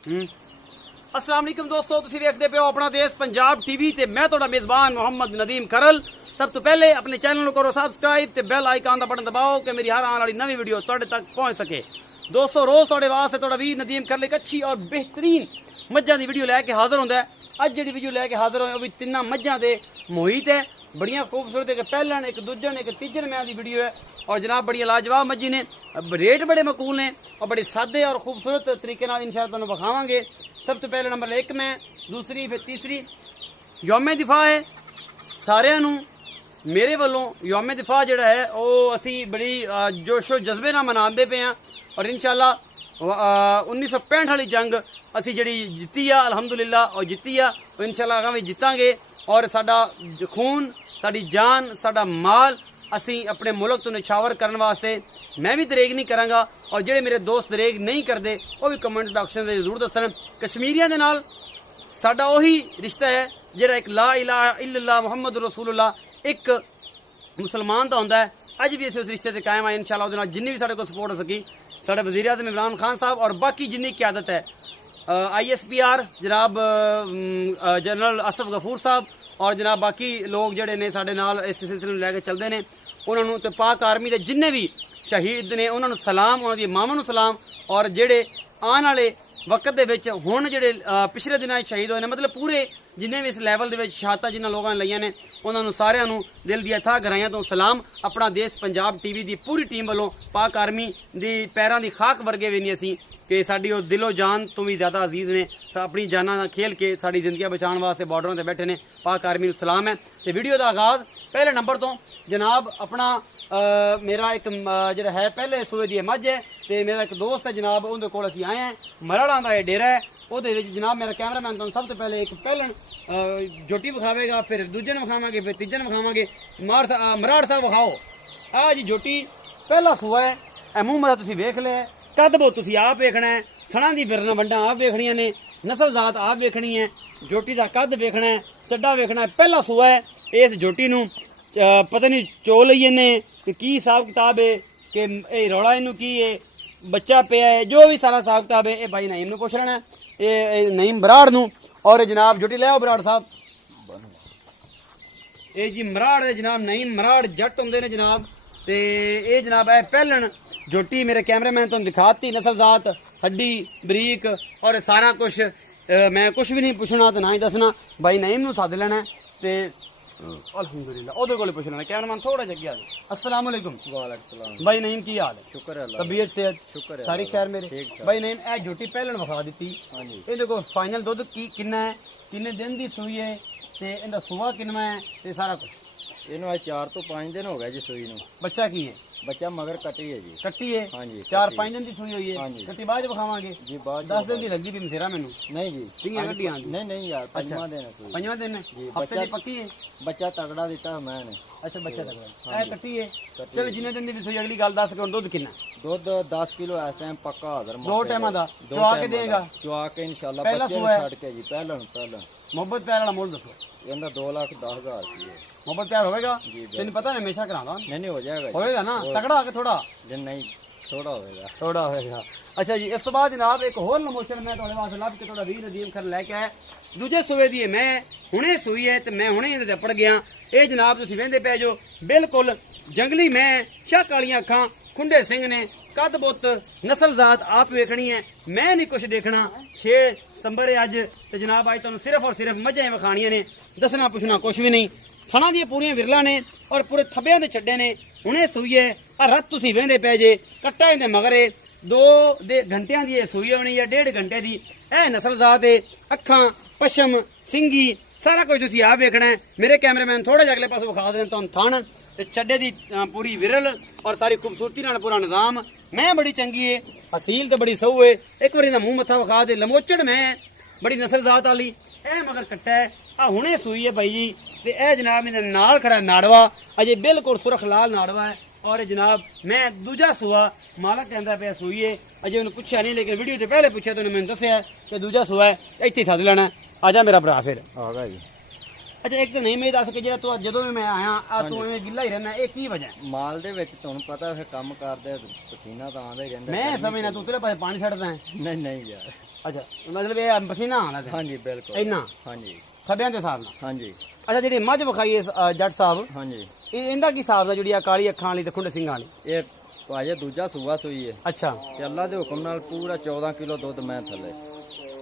अस्सलाम वालेकुम दोस्तों, तुसीं वेखदे पे हो अपना देश पंजाब टीवी ते मैं तुहाडा मेज़बान मोहम्मद नदीम खरल। सब तो पहले अपने चैनल को करो सब्सक्राइब ते बेल आइकन का बटन दबाओ कि मेरी हर आने वाली नवी वीडियो तुहाडे तक पहुंच सके। दोस्तों रोज़ तुहाडे वास्ते तुहाडा वीर नदीम खरल एक अच्छी और बेहतरीन मज्जां दी वीडियो लैके हाज़र होंदा है। अज जिहड़ी वीडियो लैके हाज़र होए वो भी तिन्ना मज्जां दे मोहित है, बड़ियां खूबसूरत, एक पहलन एक दूजन एक तीजन मैं दी वीडियो है। और जनाब बड़ी लाजवाब मज्जी ने, रेट बड़े मकूल ने और बड़े सादे और खूबसूरत तरीके नाल इंशाअल्लाह तुहानूं विखावांगे। सब तो पहले नंबर 1 में, दूसरी फिर तीसरी यौमे दिफा है। सारिਆਂ ਨੂੰ मेरे वालों यौमे दिफा जिहड़ा है वो असी बड़ी जोशो जज्बे नाल मनाते पे हैं और इंशाअल्लाह 1965 वाली जंग असी जिहड़ी जित्ती आ अलहमदुलिल्लाह और जित्ती आ इंशाअल्लाह अगां भी जितांगे। और साडा खून, साडी जान, साडा माल असी अपने मुल्क तो निछावर करने वास्ते मैं भी दरेग नहीं करांगा और जेडे मेरे दोस्त दरेग नहीं करते वो भी कमेंट ऑप्शन में जरूर दसन। कश्मीरियों के नाल साडा वही रिश्ता है जेड़ा एक ला इलाहा इल्लल्लाह मुहम्मद रसूलुल्लाह एक मुसलमान का होंदा है। अज भी असीं उस रिश्ते से कायम आए इंशाअल्लाह। उहदे नाल जिन्नी भी साडे को सपोर्ट हो सकी, साडे वज़ीर आज़म इमरान खान साहब और बाकी जिन्नी क़यादत है, ISPR जनाब जनरल असफ गफूर साहब और जनाब बाकी लोग जेडे ने साडे नाल इस सिलसिले में लैके चलते हैं, उन्होंने तो पाक आर्मी के जिन्ने भी शहीद ने उन्होंने सलाम, उन्होंने मावां नूं सलाम। और जेडे आने वाले वक्त दे विच हुण जेडे पिछले दिनां शहीद होए ने, मतलब पूरे जिन्ने भी इस लैवल दे विच शहादतां जिन्हां लोगों ने लईआं ने, उन्होंने सारिਆਂ ਨੂੰ दिल दी अथाह गहराइयां तो सलाम। अपना देश पंजाब टीवी की पूरी टीम वालों पाक आर्मी की पैरों की खाक वर्गे भी नहीं असीं कि साडी वो दिलो जान तो भी ज़्यादा अजीज़ ने, अपनी जाना खेल के साडी जिंदगियां बचाने वास्ते बॉर्डरों से बैठे ने। पाक आर्मी नूं सलाम है। तो वीडियो का आगाज़ पहले नंबर तो जनाब अपना मेरा एक जो है पहले सूए दी मझ है तो मेरा एक दोस्त है जनाब, उनके कोल असीं आए हैं। मराड़ा का यह डेरा है, वो जनाब मेरा कैमरामैन तो सब तो पहले एक पहलन जोटी विखावेगा, फिर दूजे ने विखावांगे, फिर तीजे ने विखावांगे। मराड़ साहब विखाओ आ जी जोटी पहला सूआ है। मूँह मत तुसीं वेख लिया, कद बो तुसीं आप वेखना है, थणा दी बिरना वंडा आप वेखनियां ने, नस्ल जात आप वेखनी है, जोटी का कद वेखना है, चड्डा वेखना है। पहला सूआ है। इस जोटी नूं पता नहीं चो लईए ने कि की हिसाब किताब है कि ये रौला इनू की है, बच्चा पिया है, जो भी सारा हिसाब किताब है ये भाई नईम नूं पुछ लेना है, ये नईम बराड़ नूं। और जनाब जोटी ले आओ बराड़ साहब, ये जी मराड़ है जनाब, नईम मराड़ जट होंदे ने जनाब। तो ये जनाब है पहलन जोटी मेरे कैमरामैन तो दिखाती, नस्ल जात हड्डी बरीक और सारा कुछ। मैं कुछ भी नहीं पुछना तो ना ही दसना, भाई नईम नूं सद लेना ते अल्हम्दुलिल्लाह ओदे कोले पुछ लेना। कैमरामैन थोड़ा जग गया। अस्सलाम वालेकुम। वालेकुम सलाम। भाई नईम की हाल है? शुक्र है अल्लाह, तबीयत सेहत शुक्र है सारी खैर मेरे। ठीक भाई नईम ए जोटी पहलन विखा दी, हाँ जी। ये देखो फाइनल दुध की किन्ना है, किन्ने दिन दी सूई है ते इंदा सुबह किन्ना है ते सारा कुछ। इन्हू आज 4 तो 5 दिन हो गए जी सूई नू। बच्चा की है? बच्चा मगर कटी है जी। कट्टी है? हाँ जी, 4-5 दिन की सूई हुई हाँ है। जी। कट्टी बाद विखावांगे जी बाद 10 दिन की लगी भी मसेरा मैनू। नहीं जी, सिंगियां कट्टियां नहीं नहीं यार, पंजवां दिन है सूई। 5वां दिन है, जी, हफ्ते दी पक्की है। बच्चा तगड़ा दिता है मैंने। अच्छा बच्चा तक हाँ ए जी। कट्टी है। कट्टी चलो जिन्ने दिन दी सूई अगली गल दस के दुध किन्ना? दूध 10 किलो इस टाइम पक्का हाजिर। दो टाइमां दा चुआ के देगा? चुआ के इंशाल्लाह पहला बच्चे सूआ है। छड़ के जी। पहलन मोहब्बत प्यार वाला मोल दसो। इनका 2,10,000 की है। मोहब्बत प्यार होएगा? जी, तेन पता मैं हमेशा करांदा नहीं हो जाएगा जी। होएगा ना? तगड़ा आके थोड़ा दिन नहीं थोड़ा होएगा। थोड़ा होएगा। अच्छा जी, इस तो बाद जनाब एक होर नमोशन मैं तुहाडे वास्ते लभ के थोड़ा वीर नदीम खरल लैके आया। दूजे सूए दी मैं हुणे सूई है तो मैं हुणे इहदे ते पड़ गया। ये जनाब तुसीं वेंदे पै जो बिल्कुल जंगली मैं, शक वालियां अखां, खुंडे सिंह ने, कद बुत, नस्ल जात आप वेखनी है, मैं नहीं कुछ देखना। 6 सितंबर है अज तो जनाब अज तुहानूं सिर्फ और सिर्फ मझां विखाणियां ने, दसना पुछना कुछ भी नहीं। थणा दी पूरियां विरला ने और पूरे थब्बियां दे छड्डे ने। हुणे सूई है रत तुसीं वेंदे पै जे, कट्टा इहदे मगरे 2 घंटियां दी सूई होनी या 1.5 घंटे दी। ए नस्ल जात है, अखां पशम सिंगी सारा कुछ तुसीं आप वेखना है। मेरे कैमरामैन थोड़ा जिहा अगले पासों विखा देने तुहानूं थण ते छड्डे दी पूरी विरल और सारी खूबसूरती नाल पूरा निज़ाम। मैं बड़ी चंगी है, हसील तो बड़ी सहू है। एक बार मुँह मत्था विखा दे, लमोचड़ मैं बड़ी नस्ल जात वाली। ए मगर कट्टा है आ हुणे सूई है भाई जी। ते ए जनाब इहदे नाल खड़ा नाड़वा, अजे बिल्कुल सुरख लाल नाड़वा है। और जनाब मैं दूजा सूआ मालक कहता पे सूई है, अजे उन्हें पूछा नहीं लेकिन वीडियो तो पहले पूछा तो उन्हें मैंने दसिया कि दूजा सूआ है, इत्थे सद लेना। आ जा मेरा भरा फिर आ गया जी। अच्छा एक तो नहीं मैं दस के जो जो भी मैं आया आ तू इवें गिला ही रहना, ये की वजह है? माल दे विच तुहानूं पता फिर काम करदे पसीना तो आंदा ही रहिंदा। मैं समझना तू तेरे पास पानी छड़दा है। नहीं नहीं यार, ਅੱਛਾ ਮਤਲਬ ਇਹ ਪਸੀਨਾ ਆਉਂਦਾ ਤੇ ਹਾਂਜੀ ਬਿਲਕੁਲ ਇੰਨਾ ਹਾਂਜੀ ਥੱਬਿਆਂ ਦੇ ਹਿਸਾਬ ਨਾਲ। ਹਾਂਜੀ ਅੱਛਾ ਜਿਹੜੀ ਮੱਝ ਵਿਖਾਈ ਇਸ ਜੱਟ ਸਾਹਿਬ ਹਾਂਜੀ ਇਹਦਾ ਕੀ ਹਿਸਾਬ ਦਾ ਜਿਹੜੀ ਆ ਕਾਲੀ ਅੱਖਾਂ ਵਾਲੀ ਤੇ ਖੁੰਡੇ ਸਿੰਘਾਂ ਵਾਲੀ? ਇਹ ਭਾਜੇ ਦੂਜਾ ਸੂਆ ਸੂਈ ਹੈ ਅੱਛਾ ਤੇ ਅੱਲਾ ਦੇ ਹੁਕਮ ਨਾਲ ਪੂਰਾ 14 ਕਿਲੋ ਦੁੱਧ ਮੈਂ ਥੱਲੇ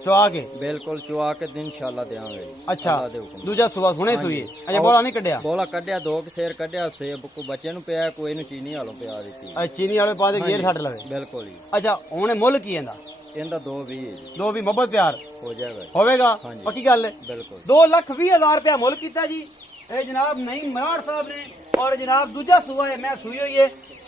ਚਵਾ ਕੇ ਬਿਲਕੁਲ ਚੁਆ ਕੇ ਦਿਨ ਇਨਸ਼ਾਅੱਲਾ ਦੇਵਾਂਗੇ ਅੱਛਾ ਅੱਲਾ ਦੇ ਹੁਕਮ ਦੂਜਾ ਸੁਬਾ ਹੁਣੇ ਸੂਈ ਅਜੇ ਬੋਲਾ ਨਹੀਂ ਕੱਢਿਆ? ਬੋਲਾ ਕੱਢਿਆ ਦੋ ਕੁ ਸੇਰ ਕੱਢਿਆ ਸੇਬ ਕੋ ਬੱਚੇ ਨੂੰ ਪਿਆ ਕੋਈ ਨੂੰ ਚੀਨੀ ਹਾਲੋਂ ਪਿਆ ਦਿੱਤੀ ਅੱਛਾ ਚੀਨੀ ਵਾਲੇ ਪਾ ਦੇ ਗੇਰ ਛੱਡ ਲਵੇ। ਬਿਲਕੁਲ ਜੀ ਅੱਛਾ ਹੁਣ ਇਹ ਮੁੱਲ ਕੀ ਇਹਦਾ? ਇਹਦਾ 220 ਹੈ ਜੀ ਦੋ ਵੀ ਮੁਹੱਬਤ ਪਿਆਰ ਹੋ ਜਾਏਗਾ ਜੀ। ਹੋਵੇਗਾ ਹਾਂਜੀ। ਪੱਕੀ ਗੱਲ ਹੈ। ਬਿਲਕੁਲ 2,20,000 ਰੁਪਇਆ ਮੁੱਲ ਕੀਤਾ ਜੀ ਇਹ ਜਨਾਬ ਨਈਮ ਮਰਾੜ ਸਾਹਿਬ ਨੇ ਔਰ ਜਨਾਬ ਦੂਜਾ ਸੂਆ ਹੈ ਮੈਂ ਸੂਈ ਹੋਈ ਹੈ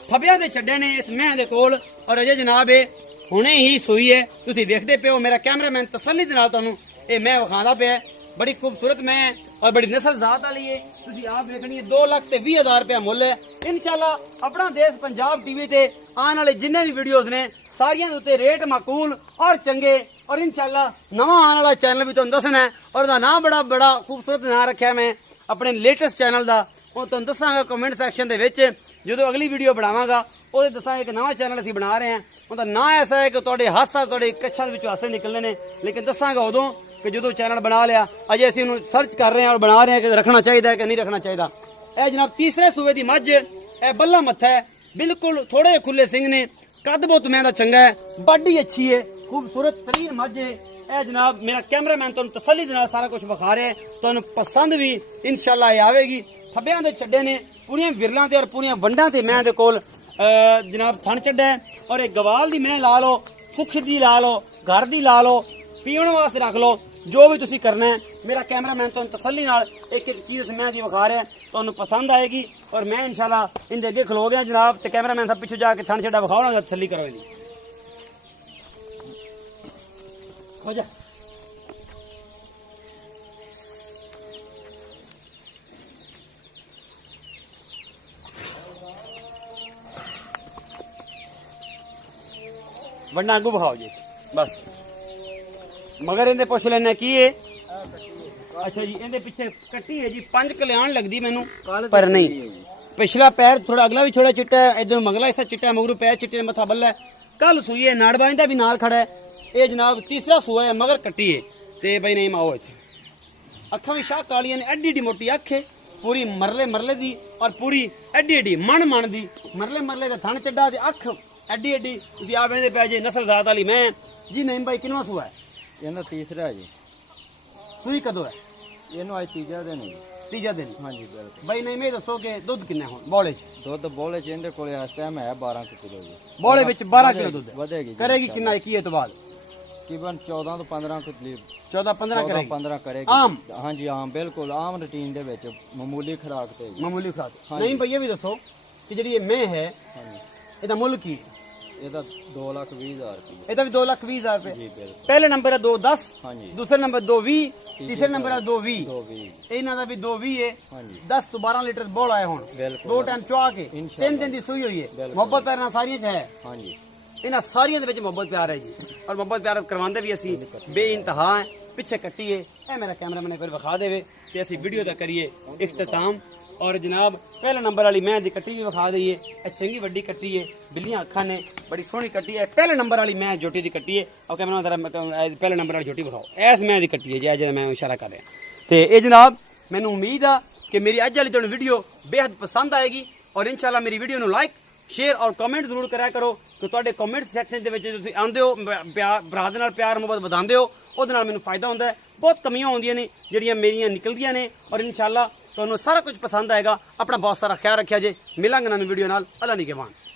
ਥੱਬਿਆਂ ਦੇ ਛੱਡੇ ਨੇ ਇਸ ਮੈਂ ਦੇ ਕੋਲ ਔਰ ਅਜੇ ਜਨਾਬ ਇਹ ਹੁਣੇ ਹੀ ਸੂਈ ਹੈ ਤੁਸੀਂ ਵੇਖਦੇ ਪਿਓ ਮੇਰਾ ਕੈਮਰਾਮੈਨ ਤਸੱਲੀ ਦੇ ਨਾਲ ਤੁਹਾਨੂੰ ਇਹ ਮੈਂ ਵਿਖਾਉਂਦਾ ਪਿਆ ਬੜੀ ਖੂਬਸੂਰਤ ਮੈਂ ਔਰ ਬੜੀ ਨਸਲ ਜ਼ਾਤ ਵਾਲੀ ਹੈ ਤੁਸੀਂ ਆਪ ਵੇਖਣੀ ਹੈ 2,20,000 ਰੁਪਇਆ ਮੁੱਲ ਹੈ ਇਨਸ਼ਾਅੱਲਾ ਆਪਣਾ ਦੇਸ਼ ਪੰਜਾਬ ਟੀਵੀ ਤੇ ਆਉਣ ਵਾਲੇ ਜਿੰਨੇ ਵੀ ਵੀਡੀਓਜ਼ ਨੇ ਸਾਰੀਆਂ ਦੇ ਉੱਤੇ ਰੇਟ ਮਾਕੂਲ ਔਰ ਚੰਗੇ ਔਰ ਇਨਸ਼ਾਅੱਲਾ ਨਵਾਂ ਆਉਣ ਵਾਲਾ ਚੈਨਲ ਵੀ ਤੁਹਾਨੂੰ ਦੱਸਣਾ ਹੈ ਔਰ ਉਹਦਾ ਨਾਮ ਬੜਾ ਖੂਬਸੂਰਤ ਨਾਂ ਰੱਖਿਆ ਮੈਂ ਆਪਣੇ ਲੇਟੈਸਟ ਚੈਨਲ ਦਾ ਉਹ ਤੁਹਾਨੂੰ ਦੱਸਾਂਗਾ ਕਮੈਂਟ ਸੈਕਸ਼ਨ ਦੇ ਵਿੱਚ ਜਦੋਂ ਅਗਲੀ ਵੀਡੀਓ ਬਣਾਵਾਂਗਾ ਉਹਦੇ ਦੱਸਾਂਗੇ ਇੱਕ ਨਵਾਂ ਚੈਨਲ ਅਸੀਂ ਬਣਾ ਰਹੇ ਹਾਂ ਉਹਦਾ ਨਾਂ ਐਸਾ ਹੈ ਕਿ ਤੁਹਾਡੇ ਹਾਸਾ ਤੁਹਾਡੇ ਕੱਛਾਂ ਦੇ ਵਿੱਚੋਂ ਹਾਸੇ ਨਿਕਲਣੇ ਨੇ ਲੇਕਿਨ ਦੱਸਾਂਗਾ ਉਦੋਂ ਕਿ ਜਦੋਂ ਚੈਨਲ ਬਣਾ ਲਿਆ ਅਜੇ ਅਸੀਂ ਉਹਨੂੰ ਸਰਚ ਕਰ ਰਹੇ ਹਾਂ ਔਰ ਬਣਾ ਰਹੇ ਹਾਂ ਕਿ ਰੱਖਣਾ ਚਾਹੀਦਾ ਹੈ ਕਿ ਨਹੀਂ ਰੱਖਣਾ ਚਾਹੀਦਾ। ਇਹ ਜਨਾਬ ਤੀਸਰੇ ਸੂਬੇ ਦੀ ਮੱਝ ਇਹ ਬੱਲਾ ਮੱਥਾ ਹੈ ਬਿਲਕੁਲ ਥੋੜੇ ਖੁੱਲੇ ਸਿੰਘ ਨੇ ਕੱਦ ਬਹੁਤ ਮੈਂ ਦਾ ਚੰਗਾ ਹੈ ਬਾਡੀ ਅੱਛੀ ਹੈ ਖੂਬਸੂਰਤ ਤਰੀਨ ਮੱਝ ਹੈ ਇਹ ਜਨਾਬ ਮੇਰਾ ਕੈਮਰਾਮੈਨ ਤੁਹਾਨੂੰ ਤਸੱਲੀ ਦੇ ਨਾਲ ਸਾਰਾ ਕੁਝ ਵਿਖਾ ਰਿਹਾ ਹੈ ਤੁਹਾਨੂੰ ਪਸੰਦ ਵੀ ਇਨਸ਼ਾਅੱਲਾ ਇਹ ਆਵੇਗੀ ਥੱਬਿਆਂ ਦੇ ਚੱਡੇ ਨੇ ਪੂਰੀਆਂ ਵਿਰਲਾਂ ਤੇ ਔਰ ਪੂਰੀਆਂ ਵੰਡਾਂ ਤੇ ਮੈਂ ਦੇ ਕੋਲ ਜਨਾਬ ਥਣ ਚੱਡਾ ਹੈ ਔਰ ਇਹ ਗਵਾਲ ਦੀ ਮੈਂ ਲਾ ਲਓ ਸੁੱਖ ਦੀ ਲਾ ਲਓ ਘਰ ਦੀ ਲਾ ਲਓ ਪੀਣ ਵਾਸਤੇ ਰੱਖ ਲਓ ਜੋ ਵੀ ਤੁਸੀਂ ਕਰਨਾ ਹੈ ਮੇਰਾ ਕੈਮਰਾਮੈਨ ਤੁਹਾਨੂੰ ਤਸੱਲੀ ਨਾਲ ਇੱਕ ਇੱਕ ਚੀਜ਼ ਮੈਂ ਦੀ ਵਿਖਾ ਰਿਹਾ ਤੁਹਾਨੂੰ ਪਸੰਦ ਆਏਗੀ ਔਰ ਮੈਂ ਇਨਸ਼ਾਅੱਲਾ ਇਹਦੇ ਅੱਗੇ ਖਲੋ ਗਿਆ ਜਨਾਬ ਤੇ ਕੈਮਰਾਮੈਨ ਸਾਹਿਬ ਪਿੱਛੇ ਜਾ ਕੇ ਥਣ ਚੱਡਾ ਵਿਖਾਉਣਾ ਤਸੱਲੀ ਕਰੋ ਇਹਦੀ ਹੋ ਜਾ वरना आगू बखाओ जी बस मगर इन्हें पुछ लेना की है अच्छा जी इन्हें पीछे कट्टी है जी 5 कल्याण लगती मैनू पर नहीं पिछला पैर थोड़ा अगला भी थोड़ा चिट्टा है इधर मगला हिस्सा चिट्टा है मगरू पैर चिट्टे मथा बल्ला है कल सूई है नाड़बाई का भी नाल खड़ा है ये जनाब तीसरा सूआ है मगर कट्टी है ते भाई नहीं माओ इतने अखा भी शाह कालिया ने एडी एडी मोटी अख है पूरी मरले दी और पूरी एडी एडी मन दी मरले का थन चड्डा अख एडी एडी ਤੁਸੀਂ ਆ ਵੇਂਦੇ ਪੈ ਜੇ ਨਸਲ ਜ਼ਾਤ ਵਾਲੀ ਮੈਂ ਜੀ ਨਹੀਂ ਭਾਈ ਕਿੰਨਾ ਸੂਆ ਹੈ ਇਹਦਾ ਤੀਸਰਾ ਹੈ ਜੀ ਸੂਈ ਕਦੋਂ ਹੈ ਇਹਨੂੰ ਅੱਜ ਤੀਜਾ ਦਿਨ ਹੈ ਤੀਜਾ ਦਿਨ ਹਾਂਜੀ ਬਿਲਕੁਲ ਭਾਈ ਨਹੀਂ ਮੈਂ ਦੱਸੋ ਕਿ ਦੁੱਧ ਕਿੰਨਾ ਹੁਣ ਬੋਲੇ 'ਚ ਦੁੱਧ ਬੋਲੇ ਚ ਇਹਦੇ ਕੋਲੇ ਇਸ ਟਾਈਮ ਹੈ 12 ਕਿਲੋ ਜੀ ਬੋਲੇ ਵਿੱਚ 12 ਕਿਲੋ ਦੁੱਧ ਵਧੇਗੀ ਕਰੇਗੀ ਕਿੰਨਾ 21 ਤੋਂ ਬਾਅਦ ਤਕਰੀਬਨ 14 ਤੋਂ 15 ਕਿਲੋ 14 15 ਕਰੇਗੀ 15 ਕਰੇਗੀ ਆਮ ਹਾਂਜੀ ਆਮ ਬਿਲਕੁਲ ਆਮ ਰੂਟੀਨ ਦੇ ਵਿੱਚ ਮਾਮੂਲੀ ਖੁਰਾਕ ਤੇ ਜੀ। ਮਾਮੂਲੀ ਖਾਤ ਨਹੀਂ ਭਈ ਇਹ ਵੀ ਦੱਸੋ ਕਿ ਜਿਹੜੀ ਇਹ ਮੈਂ ਹੈ ਇਹਦਾ ਮੁੱਲ ਕੀ ਹੈ ਇਹਦਾ 2,20,000 ਰੁਪਏ ਇਹਦਾ ਵੀ 2,20,000 ਰੁਪਏ ਜੀ ਬਿਲਕੁਲ ਪਹਿਲੇ ਨੰਬਰ ਹੈ 210 ਹਾਂਜੀ दूसरे नंबर 220 तीसरे नंबर है 220 220 ਇਹਨਾਂ ਦਾ ਵੀ 220 ਹੈ ਹਾਂਜੀ 10 ਤੋਂ 12 ਲੀਟਰ ਬੋਲ ਆਏ ਹੁਣ ਬਿਲਕੁਲ ਦੋ ਟਾਈਮ ਚੁਆ ਕੇ ਇਨਸ਼ਾਅੱਲਾ। 3 ਦਿਨ ਦੀ ਸੂਈ ਹੋਈ ਹੈ ਬਿਲਕੁਲ। ਮੁਹੱਬਤ ਪਿਆਰ ਨਾਲ ਸਾਰੀਆਂ ਚ ਹੈ ਹਾਂਜੀ ਇਹਨਾਂ ਸਾਰੀਆਂ ਦੇ ਵਿੱਚ ਮੁਹੱਬਤ ਪਿਆਰ ਹੈ ਜੀ ਔਰ ਮੁਹੱਬਤ ਪਿਆਰ ਕਰਵਾਉਂਦੇ ਵੀ ਅਸੀਂ ਬੇਇੰਤਹਾ ਹੈ ਪਿੱਛੇ ਕੱਟੀ ਹੈ ਇਹ ਮੇਰਾ ਕੈਮਰਾਮੈਨ ਫਿਰ ਵਿਖਾ ਦੇਵੇ ਤੇ ਅਸੀਂ ਵੀਡੀਓ ਦਾ ਕਰੀਏ ਇਖਤਤਾਮ ਔਰ ਜਨਾਬ ਪਹਿਲਾ ਨੰਬਰ ਵਾਲੀ ਮੈਂ ਦੀ ਕੱਟੀ ਵੀ ਵਿਖਾ ਦਈਏ ਇਹ ਚੰਗੀ ਵੱਡੀ ਕੱਟੀ ਹੈ ਬਿੱਲੀਆਂ ਅੱਖਾਂ ਨੇ ਬੜੀ ਸੋਹਣੀ ਕੱਟੀ ਹੈ ਪਹਿਲੇ ਨੰਬਰ ਵਾਲੀ ਮੈਂ ਜੋਟੀ ਦੀ ਕੱਟੀ ਹੈ ਔਰ ਕੈਮਰਾਮੈਨ ਜ਼ਰਾ ਪਹਿਲੇ ਨੰਬਰ ਵਾਲੀ ਜੋਟੀ ਵਿਖਾਓ ਐਸ ਮੈਂ ਦੀ ਕੱਟੀ ਹੈ ਜੀ ਅੱਜ ਮੈਂ ਇਸ਼ਾਰਾ ਕਰ ਰਿਹਾ ਤੇ ਇਹ ਜਨਾਬ ਮੈਨੂੰ ਉਮੀਦ ਆ ਕਿ ਮੇਰੀ ਅੱਜ ਵਾਲੀ ਤੁਹਾਨੂੰ ਵੀਡੀਓ ਬੇहद ਪਸੰਦ ਆਏਗੀ ਔਰ ਇਨਸ਼ਾਅੱਲਾ ਮੇਰੀ ਵੀਡੀਓ ਨੂੰ ਲਾਈਕ शेयर और कमेंट जरूर करा करो कि तुहाडे कमेंट सैक्शन दे विच तुसीं आंदे हो भरा दे नाल प्यार मुहब्बत वधांदे हो ਉਹਦੇ ਨਾਲ ਮੈਨੂੰ ਫਾਇਦਾ ਹੁੰਦਾ ਹੈ ਬਹੁਤ ਕਮੀਆਂ ਆਉਂਦੀਆਂ ਨੇ ਜਿਹੜੀਆਂ ਮੇਰੀਆਂ ਨਿਕਲਦੀਆਂ ਨੇ ਔਰ ਇਨਸ਼ਾਅੱਲਾ ਤੁਹਾਨੂੰ ਸਾਰਾ ਕੁਝ ਪਸੰਦ ਆਏਗਾ ਆਪਣਾ ਬਹੁਤ ਸਾਰਾ ਖਿਆਲ ਰੱਖਿਆ ਜੇ ਮਿਲਾਂਗੇ ਨਵੀਂ ਵੀਡੀਓ ਨਾਲ ਅੱਲਾ ਨਿਗਹਿਬਾਨ।